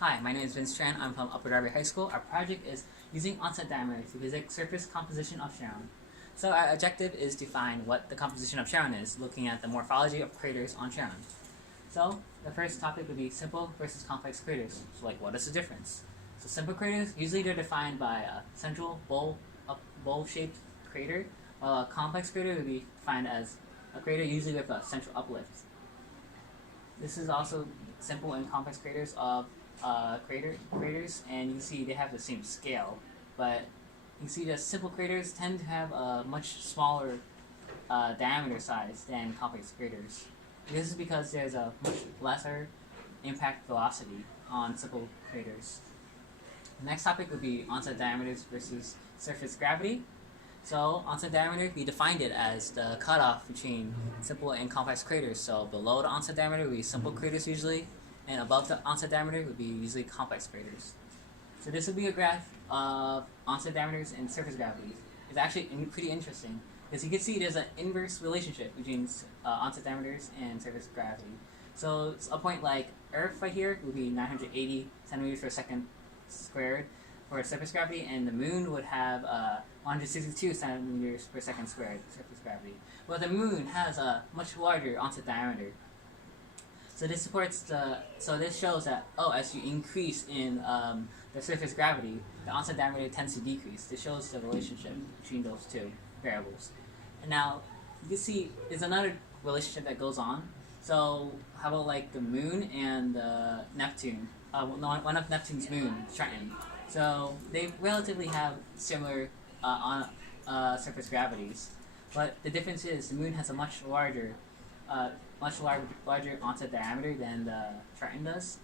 Hi, my name is Tran. I'm from Upper Darby High School. Our project is using onset diameter to predict surface composition of Tran. So our objective is to find what the composition of Tran is, looking at the morphology of craters on Tran. So the first topic would be simple versus complex craters. So what is the difference? So simple craters, usually they're defined by a central bowl-shaped crater, while a complex crater would be defined as a crater usually with a central uplift. This is also simple and complex craters of craters, and you can see they have the same scale, but you see that simple craters tend to have a much smaller diameter size than complex craters. This is because there's a much lesser impact velocity on simple craters. The next topic would be onset diameters versus surface gravity. So onset diameter, we defined it as the cutoff between simple and complex craters. So below the onset diameter would be simple craters usually, and above the onset diameter would be usually complex craters. So this would be a graph of onset diameters and surface gravity. It's actually pretty interesting because you can see there's an inverse relationship between onset diameters and surface gravity. So a point like Earth right here would be 980 centimeters per second squared for surface gravity, and the moon would have 162 centimeters per second squared surface gravity. Well, the moon has a much larger onset diameter. So this shows that as you increase in the surface gravity, the onset diameter tends to decrease. This shows the relationship between those two variables. And now you can see there's another relationship that goes on. So how about the moon and Neptune? One of Neptune's moon, Tran. So they relatively have similar surface gravities, but the difference is the moon has a much larger onset diameter than the Tran does.